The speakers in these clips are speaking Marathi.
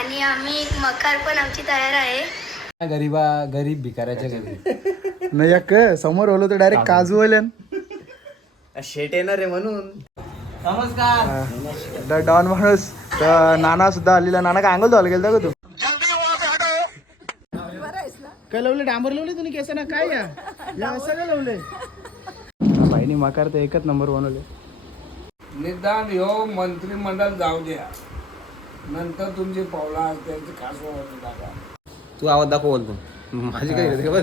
आणि आम्ही मकार पण आमची तयार आहे. गरीबा गरीब भिकाऱ्याच्या घरी. नाही एक समोर ओलो तर डायरेक्ट काजू. आल्यान शेट येणार आहे म्हणून. नमस्कार. डॉन माणूस. तर नाना सुद्धा आलेला. नाना काय अंगल धुवायला गेलता का तू? काय लावले डांबर लावले तुम्ही केस ना काय या? या असं काय लावले बाईनी मकार तर एकच नंबर बनवले निदान ह्यो मंत्रिमंडळ जाऊ द्या. नंतर तुमचे पावला त्यांचे कासवा टाका तू आवाज दाखव बोलतो. माझी आहे बघ.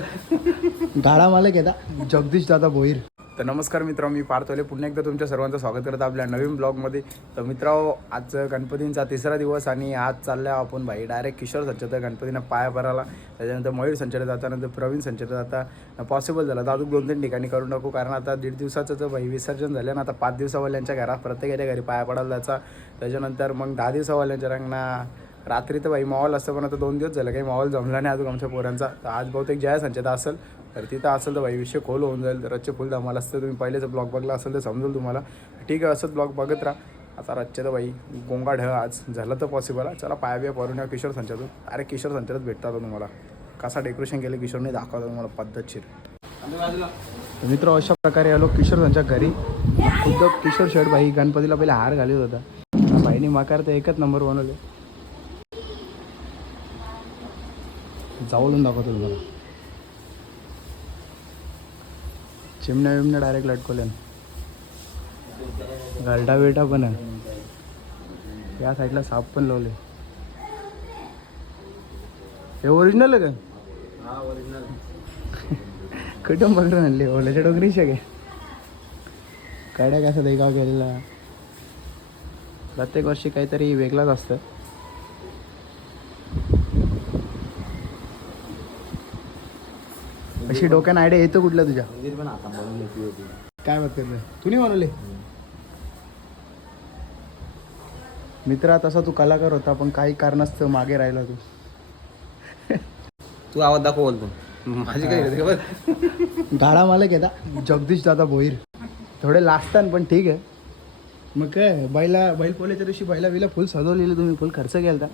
गाडा मालक येता जगदीश दादा भोईर. तर नमस्कार मित्र मी पार्थोले पुन्हा एकदा तुमच्या सर्वांचं स्वागत करत आपल्या नवीन ब्लॉगमध्ये. तर मित्र आज गणपतींचा तिसरा दिवस आणि आज चालला आपण भाई डायरेक्ट किशोर संचत गणपतींना पाया भरायला त्याच्यानंतर मयूर संचत जाता नंतर प्रवीण संचत जाता. पॉसिबल झालं. तर अजून दोन तीन ठिकाणी करून टाकू कारण आता दीड दिवसाचं जर भाई विसर्जन झालं ना. आता पाच दिवसावाल्यांच्या घरात प्रत्येकाच्या घरी पाया पडायला जायचा. त्याच्यानंतर मग दहा दिवसावाल्यांच्या रंगना. रात्री तर भाई मॉल असतं पण आता दोन दिवस झालं काही मॉल जमला नाही अजून आमच्या पोरांचा. तर आज बहुतेक जया संचेता असेल. तर तिथं असेल तर भाई विषय खोल होऊन जाईल. रच्चे फुल धमाल असतं. तुम्ही पहिलेच ब्लॉग बघला असेल तर समजेल तुम्हाला. ठीक आहे असंच ब्लॉग बघत राहा. आता रच्चे तर भाई गोंगाढ आज. झालं तर पॉसिबल आहे चला पायाबिया परून या किशोर संचातून. अरे किशोर संचातच भेटतात हो तुम्हाला. कसा डेकोरेशन केलं किशोरने दाखवतो तुम्हाला पद्धतशीर मित्र अशा प्रकारे आलो किशोर त्यांच्या घरी. खुद्द किशोर शर्ट भाई गणपतीला पहिले हार घालत होता. भाईनी माकार तर एकच नंबर बनवले. जाऊन दाखवतो तुम्हाला. चिमण्या विमण्या डायरेक्ट लटकवल्या गालडा बेटा पण आहे. या साईडला साप पण लावले. हे ओरिजिनल आहे का? कुठून बघून आणले? ओल्याच्या डोंगरी शके काड्या कसा देखाव गेलेला प्रत्येक वर्षी काहीतरी वेगळाच असतं. अशी डोक्यानं आयडिया येतो कुठल्या तुझ्या? पण आता म्हणून येते होती. काय बात करतोय तू? नाही बनवले? मित्रा तसा तू कलाकार होता पण काही कारणास्तव मागे राहिला तू. तू आवाज दाखव बोलतो. माझी काय आहे गाडा मालक येता जगदीश दादा भोईर. थोडे लाजतात पण ठीक आहे. मग काय बैला बैल पोल्याच्या दिवशी बैला बिला फुल सजवलेले तुम्ही फुल खर्च केला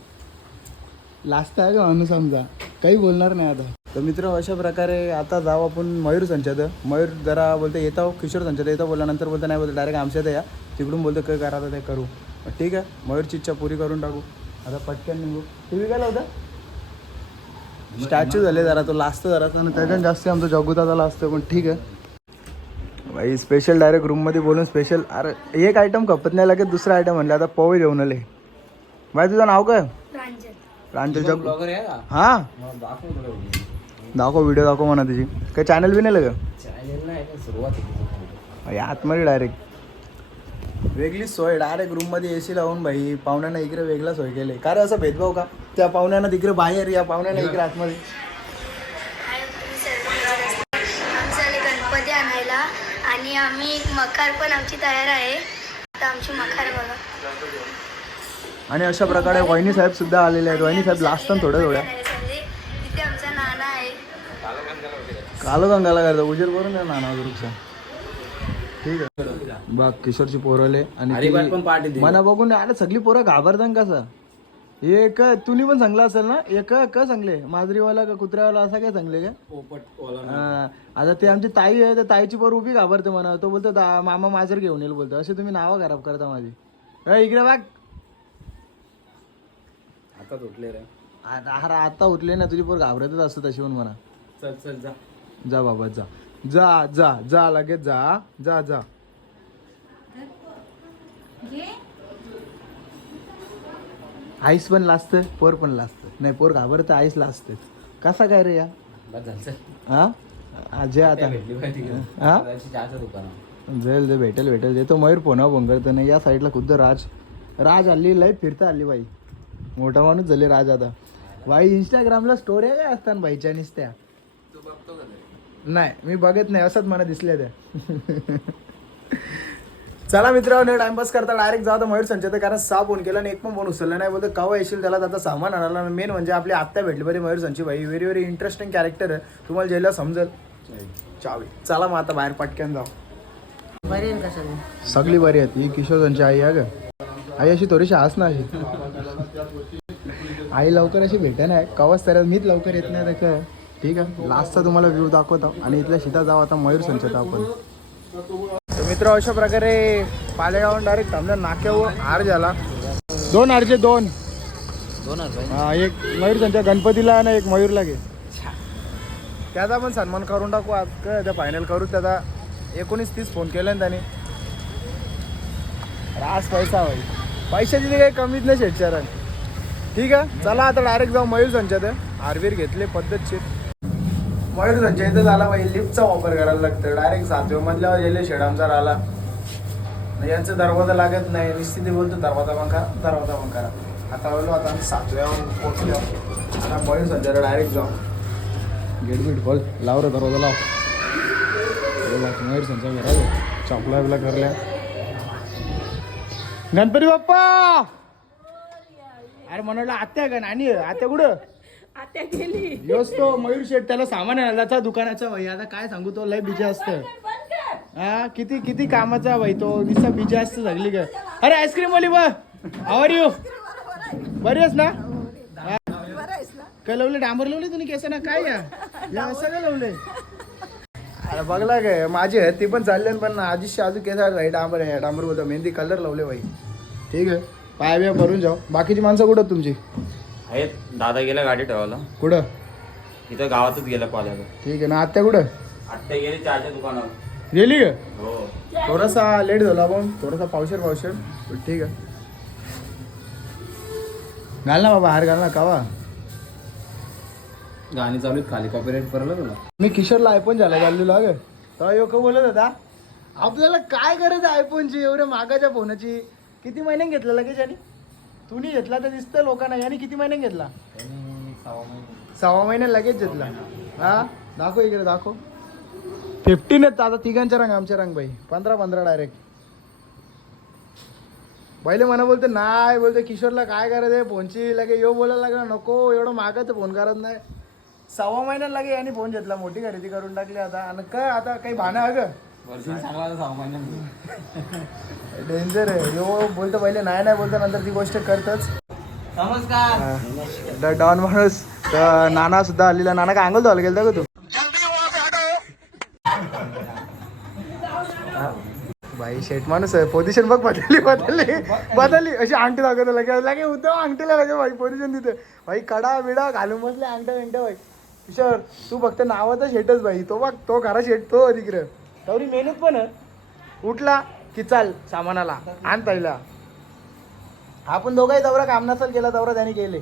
लाजता का माणूस आमचा? काही बोलणार नाही आता. तर मित्र अशा प्रकारे आता जाऊ आपण मयूर संचात. मयूर जरा बोलते येतो किशोर संचात येतो बोलल्यानंतर बोलतो नाही बोलतो डायरेक्ट आमच्यात या. तिकडून बोलतो काय करा ते करू. मग ठीक आहे मयूरची इच्छा पुरी करून टाकू. आता पटकन निघू. व्ही काय होता? स्टॅच्यू झाले जरा तो लास्ट जरा त्याच्यात जास्त आमचा जगुदादाला असतं पण ठीक आहे. भाई स्पेशल डायरेक्ट रूममध्ये बोलून स्पेशल अरे एक आयटम खपत नाही लागेल दुसरा आयटम म्हणलं आता पोहे घेऊन आले. भाई तुझं नाव काय? प्रांजल. प्रांजल जग ब्लॉगर आहे का? हां? दाखव व्हिडिओ दाखव म्हणा तुझी काही चॅनल बी नाही लग चॅनल नाही का सुरुवात आहे आतमध्ये डायरेक्ट वेगळीच सोय डायरेक्ट रूममध्ये ए सी लावून भाई पाहुण्यांना इकडे वेगळा सोय केले. का रे असं भेदभाव का? त्या पाहुण्यांना तिकडे बाहेर या पाहुण्यांना इकडे आतमध्ये. गणपती आणायला आणि आम्ही मकार पण आमची तयार आहे. आता आमची मकार बघा. आणि अशा प्रकारे वहिनी साहेब सुद्धा आलेले आहेत. वहिनी साहेब लास्ट थोड्या थोड्या तिथे आमचा नाना आहे कालो गंगाला करतो उजेर करून द्या नाना ग्रुपचा ठीक आहे. बघ किशोरची पोरले आणि ती-. मला बघून अरे सगळी पोरं घाबरतात कसं? एक तुम्ही पण सांगला असेल ना? एक का सांगले? माजरीवाला का कुत्र्यावाला असा काय सांगले का हा, आता ते आमची ताई आहे तर ताईची पोर उभी घाबरते म्हणा. तो बोलतो "दा- मामा माजर घेऊन येईल बोलतो. असे तुम्ही नावं खराब करता माझी. इकडे बघ. आता तुटले रे. आता अरे आता उठले ना तुझी पोर घाबरतच असतं तशी पण म्हणा. चल चल जा. जा बाबा जा. जा जा जा लगेच जा जा जा. आईस पण लाजतं पोर पण लाजतं नाही पोर घाबरत आईस लाजते कसा काय रे या? हा? आजे आता हा? जाईल जे भेटेल भेटेल. जे तो मयूर फोनावर फोन करतो. नाही या साईडला खुद्द राज. राज आली लय फिरता आली बाई. मोठा माणूस झाले राज आता. बाई इंस्टाग्रामला स्टोऱ्या काय असतात बाईच्या निसत्या? नाही मी बघत नाही असंच मला दिसल्या त्या चला मित्रांनो टाइमपास करता डायरेक्ट जातो मयूर संचत कारण सहा फोन केला आणि एक पण फोन उचलला नाही. बोलतो कवा येशील त्याला? आता सामान आणायला मेन म्हणजे आपली आत्या भेटली बरी मयूर संची भाई व्हेरी व्हेरी इंटरेस्टिंग कॅरेक्टर आहे. तुम्हाला ज्याला समजेल. चावी चला मग आता बाहेर पटक्यान जाऊ. सगळी बरी आहेत. ही किशोर त्यांची आई आहे ग आई अशी थोडीशी हस ना अशी. आई लवकर अशी भेटे नाही कवच तर मीच लवकर येत नाही तर ठीक आहे? लास्टचा तुम्हाला व्ह्यू दाखवतो. आणि इथल्या सीधा जाऊ आता मयूर संचत आपण. तर मित्र अशा प्रकारे पालेगावून डायरेक्ट थांबल्या नाक्यावर आर झाला. दोन आरचे दोन. हा एक मयूर संच्या गणपतीला आणि एक मयूरला घे. त्याचा पण सन्मान करून टाकू. आज काय त्या फायनल करू त्याचा. एकोणीस तीस फोन केला ना त्याने. रास पैसा भाई. पैशाची ते काही कमीच नाही शेटचारण ठीक आहे? चला आता डायरेक्ट जाऊ मयूर संचात आरवीर घेतले पद्धतशीर. मयूर संचय इथं झाला भाई लिफ्टचा वापर करायला लागतं. डायरेक्ट सातव्या मधल्यावर गेले शेड आमचा राहिला यांचा दरवाजा लागत नाही. निश्चिती बोलतो दरवाजा बंद करा दरवाजा बंद करा. आता बोललो आता आम्ही सातव्या पोहोचलो आता मयूर संचाला डायरेक्ट जाऊ. गेट बीट खोल लाव रे दरवाजा लाव. चॉकला बिला करल्या. गणपती बाप्पा! अरे म्हणलं आत्या का नानी आत्या कुठं? आत्या गेली. योच तो मयूर शेठ त्याला सामान त्याचा दुकानाचा भाई आता काय सांगू तो लय बिजा असतं. हा किती किती कामाचा भाई तो. निसा बिजा असतं सगळी काय अरे आईस्क्रीम वाली बा आवर यू बरी आहेस ना? काय लावले डांबर लावले तुम्ही केस ना काय या? या असं काय लावले अरे बघला काय माझी आहे ती पण चालले पण आजीशी अजून केस आहे डांबर आहे. डांबर बोलतो मेहंदी कलर लावले भाई ठीक आहे. पाय बिया भरून जाऊ. बाकीची माणसं कुठं आहेत तुमची? आहेत. दादा गेला गाडी ठेवायला. कुठं? इथं गावातच गेला पाल्याला ठीक आहे ना आत्या कुठं? आत्ता गेले चहाच्या दुकानावर. गेली का? हो. थोडासा लेट झाला पण थोडासा पावशेर पावशेर. पण ठीक आहे. घाल ना बाबा हार घाल ना कावा. गाणी चालू आहेत खाली कॉपीराईट पडलं तुला. मी किशोरला आयफोन झाला चाललेलो अगं तेव्हा यो बोलत होता आपल्याला काय गरज आहे आयफोनची एवढ्या मागाच्या फोनाची? किती महिन्यात घेतला लगेच याने? तुम्ही घेतला तर दिसतं लोकांना. याने किती महिन्यात घेतला? सहा महिन्यात लगेच घेतला. हा? दाखव इकडे दाखव. फिफ्टीन आहेत आता तिघांच्या रंग आमच्या रंग बाई. पंधरा पंधरा डायरेक्ट पहिले मला बोलते नाही बोलते किशोरला काय करायचं आहे? फोनची लगे यो बोलायला लागला नको एवढं मागाचं फोन करत नाही. सव्वा महिन्यात लागे यांनी फोन घेतला मोठी खरेदी करून टाकली आता. आणि काय आता काही भाणं आहे का? डेंजर आहे. यो बोलतो पहिले नाही नाही बोलतो नंतर ती गोष्ट करतच. नमस्कार. डॉन माणूस. तर नाना सुद्धा आलेला. नाना काय अंगल धुवायला गेलता का तू. भाई शेट माणूस आहे. पोझिशन बघ बदलली बदलली. बदलली. अशी अंगठी दाखवत लगे लगे उद्धव अंगठीला लगे भाई पोझिशन तिथे. भाई कडा बिडा घालून बसले अंगठ्या बिंगठ्या भाई किशोर तू फक्त नावाचा शेटच भाई तो बघ तो खरा शेट तो तिकडे तेवढी मेहनत पण. उठला की चाल सामानाला. आण पहिला आपण दोघाही दौरा काम नसल केला दौरा त्याने केले.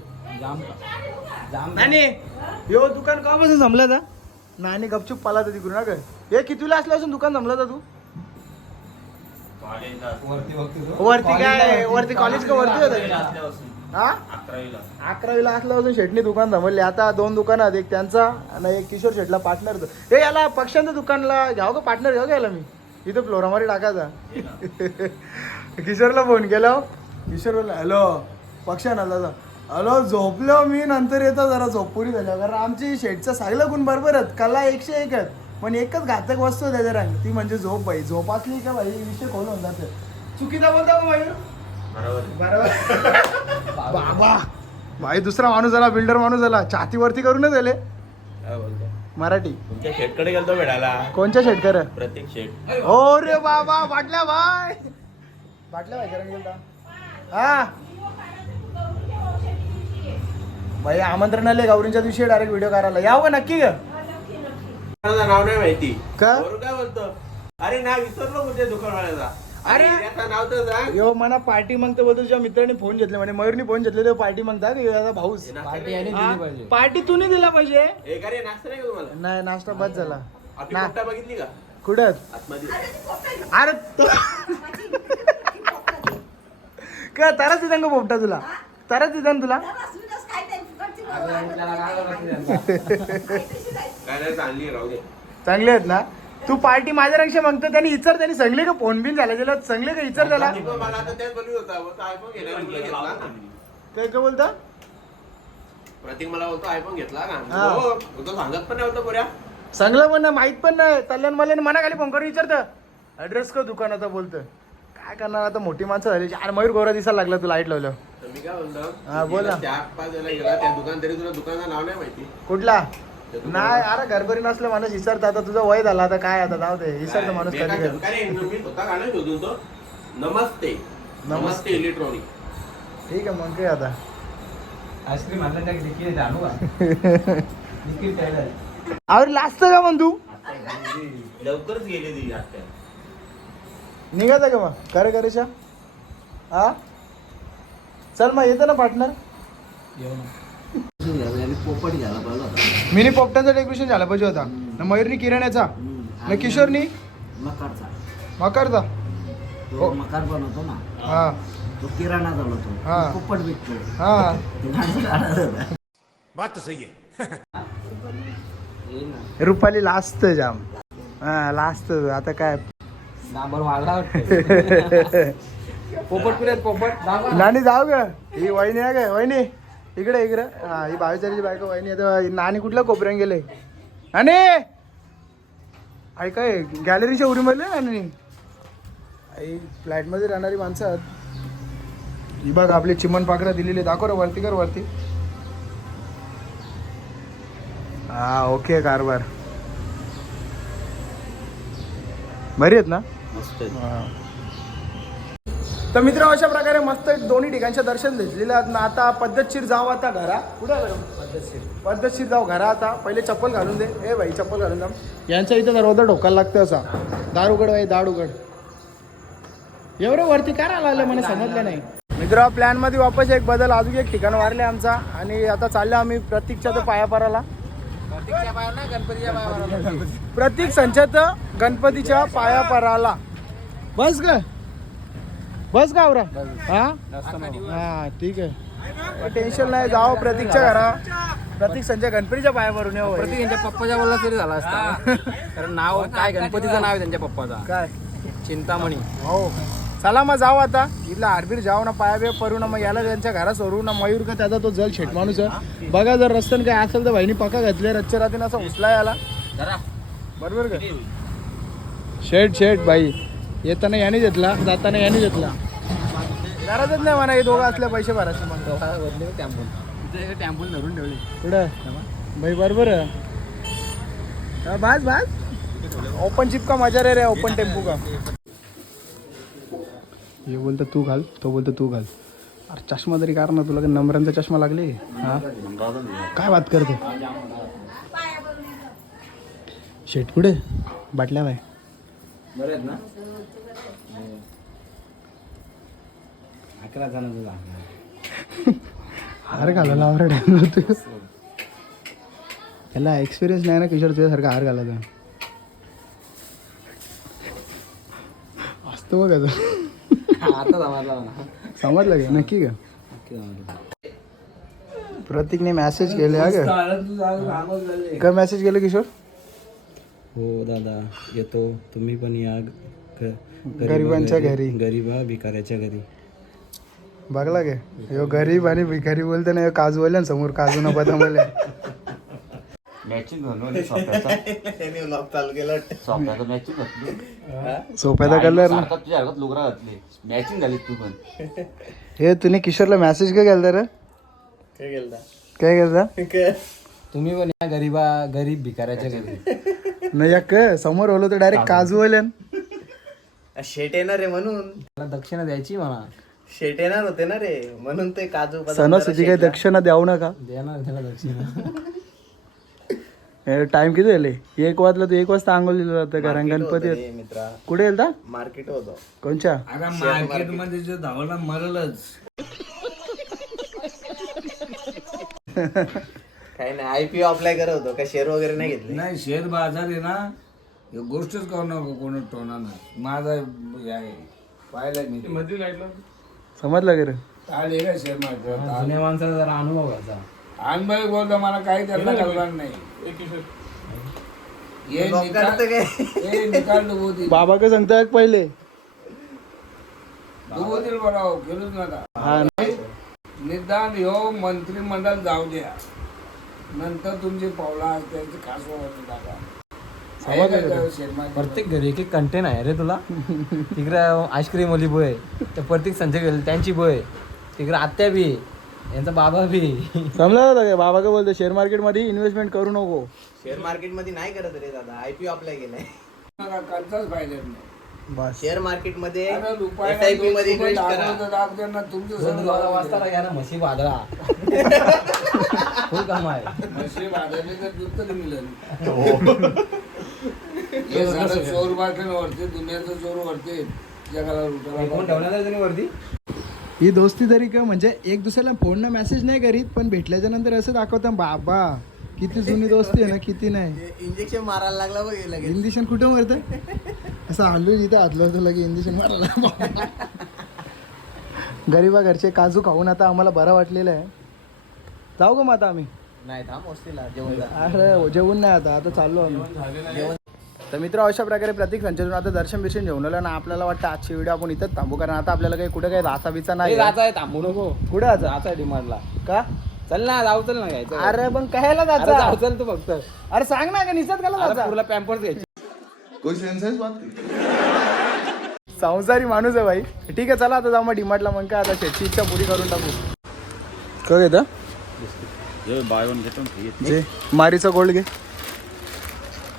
नानी यो दुकान कापासून जमलं का नानी गपचूप पाला तर तिकडून ना हे कितीला असल्यापासून दुकान जमलं का तू? वरती काय? वरती कॉलेज का वरती होतं? हा? अकरावीला अकरावीला असल्यापासून शेटणी दुकान जमवले आता दोन दुकान आहेत एक त्यांचा आणि एक किशोर शेटला पार्टनर हे याला पक्ष्यांच्या दुकानला घ्यावं का पार्टनर घ्यावं का याला मी? इथं फ्लोरामध्ये टाकायचा. किशोरला फोन केला हो. किशोर बोलला हॅलो पक्ष्याना दादा. हॅलो झोपलो मी. नंतर येतो जरा झोपपुरी झाल्या कारण आमची शेटचं सगळं गुण बरोबर आहेत. कला एकशे एक आहेत. पण एकच घातक वस्तू त्याच्या रंग. ती म्हणजे झोप बाई. झोप असली का बाई विषय खोल होऊन जाते. चुकीचा बोलता का बाई? बरोबर. बाबा. भाई दुसरा माणूस झाला बिल्डर माणूस झाला. छातीवरती करूनच आले मराठी. तुमच्या शेटकडे गेलतो भेटायला. कोणच्या शेटकर? प्रत्येक शेट. हो रे बाबा बाटल्या भाई बाटल्या भाई करून गेलता. हा. भाई आमंत्रण आले गौरींच्या दिवशी डायरेक्ट व्हिडिओ करायला यावं का नक्की का नाव नाही माहिती. का? काय बोलतो? अरे ना विसरलो कुठे दुकानवाल्याचा अरे! याचं नाव तर सांग. यो मना पार्टी मागतो बोलतो तुझ्या मित्राने फोन घेतले म्हणजे मयूरनी फोन घेतले तो पार्टी मागता का? याचा भाऊस. पार्टी पार्टी तू नाही दिला पाहिजे. हे का रे नाश्ता नाही का तुम्हाला? नाही नाश्ता बस झाला. आपली ना. पोपटा बघितली का? कुठं? आतमध्ये. अरे तो का तरच दिदन का पोपटा तुला? तरच दिदन तुला? काय नाही चांगली आहे, राहू दे. चांगले आहेत ना? तू पार्टी माझ्यापेक्षा मागतो त्यांनी इचर त्यांनी सांगले का फोन बिन झाला त्याला सांगले का इचर आता ना काय काय बोलता? प्रतीक मला बोलतो आयफोन घेतला ना हा. तो सांगत पण नाही होता पुऱ्या. सांगलं पण नाही माहीत पण नाही. कल्याण मला मना खाली फोन करून विचारतं ऍड्रेस का दुकानाचा बोलतं. काय करणार आता मोठी माणसं झाली. अरे मयूर गोरा दिसायला लागला तू लाइट लावलं मी काय हा, बोल. त्या पाच जण गेला त्या दुकान तरी तुला दुकानाचं नाव नाही माहिती. कुठला? नाही अरे घरभरी नसलं माणूस विसरत आता तुझं वय झालं आता काय आता? जाऊ दे विसरतो माणूस कधी काय- काय मी स्वतः गाणं शोधून तो. नमस्ते. नमस्ते. इलेक्ट्रॉनिक ठीक आहे मग काय आता? आईस्क्रीम आणलं तिकीट आणू का? तिकीट अरे लास्ट का मग तू? लवकरच गेली ती आत्या निघायचं का मग? करे करेशा हा? चल मग येतं ना पार्टनर पाहिजे होता मिनी पोपटांचं डेकोरेशन झालं पाहिजे होता. ना मयूरनी किराण्याचा ना किशोरनी? मकारचा. मकरचा. तो मकार बनवतो ना. हा. तो किराणा चालवतो हा. तो पोपट विकतो हा. ते माणसं काढत होता. रुपाली लास्ट जाम. हा लास्ट आता काय? डांबर वागला पोपट कुठे पोपट? नानी जाऊ ग. ही वहिनी आहे का वहिनी. इकडे इकडे. हा ही बावीचारीची बायको वहिनी आता नानी कुठल्या कोपऱ्यात गेले? नानी आई काय गॅलरीच्या उडी मधले नानी आई फ्लॅटमध्ये राहणारी माणसं आहेत. ही बघ आपली चिमण पाकडं दिलेली दाखव रे वरती कर वरती. हा ओके कारभार. बरी आहेत ना? हा. तर मित्र अशा प्रकारे मस्त दोन्ही ठिकाणचे दर्शन घेतलेलं आहेत. ना आता पद्धतशीर जाऊ आता घरा. कुठे? पद्धतशीर. पद्धतशीर जाऊ घरा आता. पहिले चप्पल घालून दे. ए भाई चप्पल घालून जा यांच्या इथं दरवाजा ढोकायला लागतं असा. दार उघड भाई दार उघड. एवढं वरती काय राहिलं मला समजलं नाही. मित्र प्लॅनमध्ये वापस एक बदल अजून एक ठिकाण वारले आमचा. आणि आता चाललो आम्ही प्रतीकच्या तर पायापाराला. प्रतीक संचत गणपतीच्या पायापाराला. बस ग. बस का आवरा? हा? हा ठीक आहे. टेन्शन नाही जाओ प्रतीकच्या घरा. प्रतीक संजय गणपतीच्या पायावरून येऊ. प्रतीक यांच्या पप्पाच्या बोलला तरी झाला असता. कारण नाव काय गणपतीचं नाव आहे त्यांच्या पप्पाचा. काय? चिंतामणी. हो. चला मग जाऊ आता. इथला आरबीर जाऊ ना पाया बिया परू ना मग याला त्यांच्या घरात सोडू ना. मयूर का त्याचा तो जल शेट माणूस आहे. बघा जर रस्त्याने काय असेल तर बहिणी पका घातले. रच्च्या रात्रीनं असा उचला याला. बरोबर का? शेट शेट बाई. येताना याने घेतला जाताना याने घेतला. गरजच नाही म्हणा हे दोघं असल्या पैसे भरायचे मग. टॅम्पून टॅम्पून धरून ठेवले. कुठं? बाई बरोबर हा, बास बास. ओपन चिप का मजा रे रे ओपन टेम्पो का? हे बोलतो तू घाल तो बोलतो तू घाल. अरे चष्मा तरी कार ना तुला नंबरांचा चष्मा लागले? हा? काय बात करते? शेट कुठे? बाटल्या बाय बरे ना? अकरा जणांचं हार घालायला तू त्याला एक्सपिरियन्स नाही ना किशोर तुझ्यासारखा हार घालायचा. असतो बघ आता. समजलं का? नक्की का? प्रतीकने मेसेज केले हा का? मेसेज केलं किशोर? हो दादा. येतो. तुम्ही पण या. गरिबांच्या घरी. गरीबा भिकाऱ्याच्या घरी. बघला का ह्यो गरीब आणि भिकारी बोलते ना ह्यो काजू बोलले ना समोर काजू न बदाम बोलले. मॅचिंग घालून सोफ्याचा सोफ्याचा मॅचिंग घातली. सोप्याचा कलर ना सारखा तुझ्या हातात लुगरा घातली. मॅचिंग झाली तू पण. हे तुम्ही किशोरला मेसेज काय केलता रे? काय केलता? तुम्ही पण या गरीबा गरीब भिकाऱ्याच्या घरी. नाही एक समोर बोललो तर डायरेक्ट काजू. बोलले शेट येणार रे म्हणून. मला दक्षिणा द्यायची म्हणा. शेट येणार होते ना रे म्हणून ते काजू बदाम सणासुदी काही दक्षिणा द्यावू नका. देणार त्याला दक्षिणा. टाइम किती झाले? एक वाजला तू एक वाजता आंघोळ दिलं जातं कारण गणपती आहेत. रे मित्रा. कुठे गेलता? मार्केट होतो. कोणच्या? आता मार्केटमध्ये जो धावला मरलच. काही नाही आयपीओ अप्लाय करत होतो. का शेअर वगैरे नाही घेतले? नाही शेअर बाजार आहे ना. हे गोष्टच करू नको कोणी टोनानं माझा हे आहे. पाहिलं मी ते. समजलं का रे? आहे का शेअर मार्केट जुन्या माणसाचा जरा अनुभव घ्यायचा. अनुभव बोलतो मला काही त्याला कल्पना नाही. हे लोकांना तर निकाल काय हे निकाल डुबवतील बाबा का सांगता पहिले? डुबवतील बरोबर खेळूच नका. हा निदान ह्यो मंत्रिमंडळ जाऊ द्या. नंतर तुमची पावला त्यांची खास होती दादा का मार्केट? प्रत्येक घरी एक एक कंटेन आहे रे तुला. तिकडे आईस्क्रीम वाली बोय तर प्रत्येक संजय गेली त्यांची बोय तिकडे आत्या बी यांचा बाबा बी समजा दादा काय बाबा काय बोलतो शेअर मार्केटमध्ये इन्व्हेस्टमेंट करू नको. शेअर मार्केटमध्ये नाही करत रे दादा आयपीओ कालचाच फायदा नाही. बस. शेअर मार्केटमध्ये करा. वाजता घ्या ना म्हशी बादळा फुल काम आहे म्हशी भाजायचे तर दूध तरी मिळेल हे चोर वरते दुनियाचं चोर वरते. जगाला लुटायला ही दोस्ती तरी का म्हणजे एक दुसऱ्याला फोन मेसेज नाही करीत पण भेटल्याच्या नंतर असं दाखवतात बाबा किती जुनी दोस्ती आहे ना किती नाही. इंजेक्शन मारायला लागला बघ लगेच. इंजेक्शन कुठं मारतं? असं हल्लो जिथं हातलं होतं लगे इंजेक्शन मारायला गरीबा घरचे काजू खाऊन आता आम्हाला बरं वाटलेलं आहे. जाऊ का मग आता आम्ही. नाही थांब हॉस्टेलला जेवण. अरे जेवून नाही आता आता चाललो आम्ही. तर मित्र अशा प्रकारे प्रतीक संचेतून आता दर्शन बिर्शन घेऊन आलं ना आपल्याला वाटतं आजची व्हिडिओ आपण इथंच थांबू कारण आता आपल्याला काही कुठे काही राचा बिचा नाही. जायचं आहे. थांबू नको. कुठे जायचं जायचं आहे डिमांडला का? चल ना जाऊ चल ना घ्यायचं. अरे पण कशाला अरे जाऊ जायचं चल तू फक्त. अरे सांग ना का निसत अरे जायचं पुरला पॅम्पर्स घ्यायची. संसारी माणूस आहे भाई. ठीक आहे चला आता जाऊ मग डिमार्टला मग काय आता शेटची इच्छा पुरी करून टाकू. काय घेतं जे मारीचा गोल्ड घे.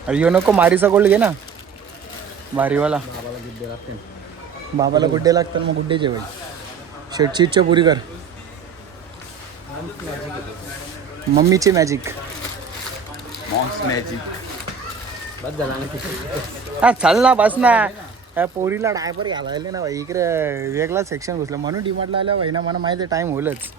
अरे यो नको मारीचा गोल्ड घे ना. भारीवाला. बाबाला गुड्डे लागतात मग गुड्डेचे भाई. शेटची इच्छा पुरी कर. मम्मीची मॅजिक बस झाला ना हा चाल ना बस ना. त्या पोरीला डायपर घालायला ना भाई. इकडे वेगळा सेक्शन घुसलं. म्हणून डिमार्टला आल्या भाई ना मला माहिती आहे टाइम होईलच.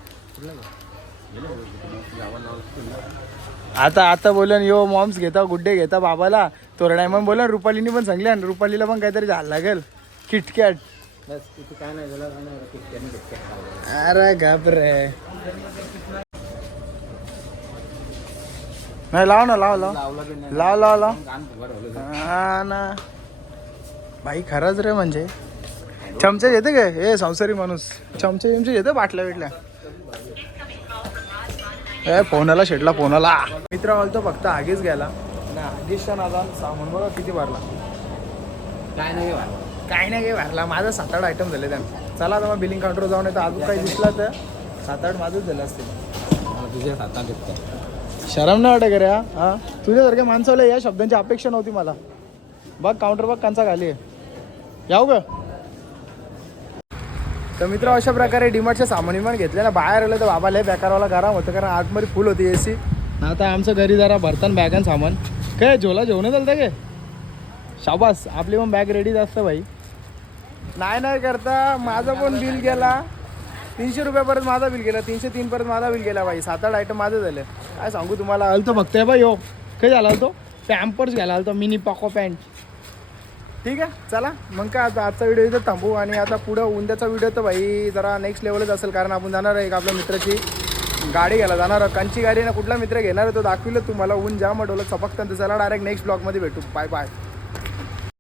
आता आता बोलन यो मॉम्स घेता गुड्डे घेता बाबाला. तो डायमंड बोला रुपालीनी पण सांगले आणि रुपालीला पण काहीतरी झालं लागेल. किटकॅट काय नाही. अरे घाबरे. नाही लाव ना लाव लाव. लाव लाव लाव. हा ना. भाई खरंच रे म्हणजे. चमचे येते काय? हे संसारी माणूस. चमचे चमचे येते बाटल्या बिटल्या ए फोनाला शेटला फोनाला मित्र बोलतो फक्त आगीच गेला ना आगीच आला सामान बघा किती भरला. काय नाही बा. काही नाही भरला. माझा सात आठ आयटम झाले त्यांना चला आता मग बिलिंग काउंटर जाऊन येतं. अजून काही दिसला तर. सात आठ माझंच झालं असतील मला तुझ्या हातात घेतलं शरम नाही वाटत रे हा? हा तुझ्यासारख्या माणसाला या शब्दांची अपेक्षा नव्हती मला. बघ काउंटर बघ कांचा खाली आहे. याव ग तर मित्र अशा प्रकारे डिमार्टचे सामान विमान घेतले ना बाहेर आलं तर बाबा लय बेकारवाला गरम होतं कारण आतमध्ये फुल होती ए सी आता आमचं घरी जरा भरताना बॅगान सामान. काय झोला जेवण चालतं काय? शाबास आपली पण बॅग रेडी असतं भाई. नाही नाही करता. माझं पण बिल गेला. तीनशे रुपयापर्यंत माझा बिल गेला. तीनशे तीन पर्यंत माझा बिल गेला भाई. सात आठ आयटम माझं झालं. काय सांगू तुम्हाला? आलतो फक्त आहे बाई हो. काय झाला आलतो? पॅम्पर्स घ्यायला आलतो मिनी पॉको पॅन्ट ठीक आहे चला. मग काय आता आजचा व्हिडिओ इथं थांबू आणि आता पुढं उंद्याचा व्हिडिओ तर भाई जरा नेक्स्ट लेवलच असेल कारण आपण जाणार आहे एक आपल्या मित्राची गाडी घ्यायला जाणार आहे. कांची गाडी ना कुठला मित्र घेणार आहे तो दाखविलं तुम्हाला. ऊन जाम अडवलं चपकतं तर चला डायरेक्ट नेक्स्ट ब्लॉगमध्ये भेटू. Bye bye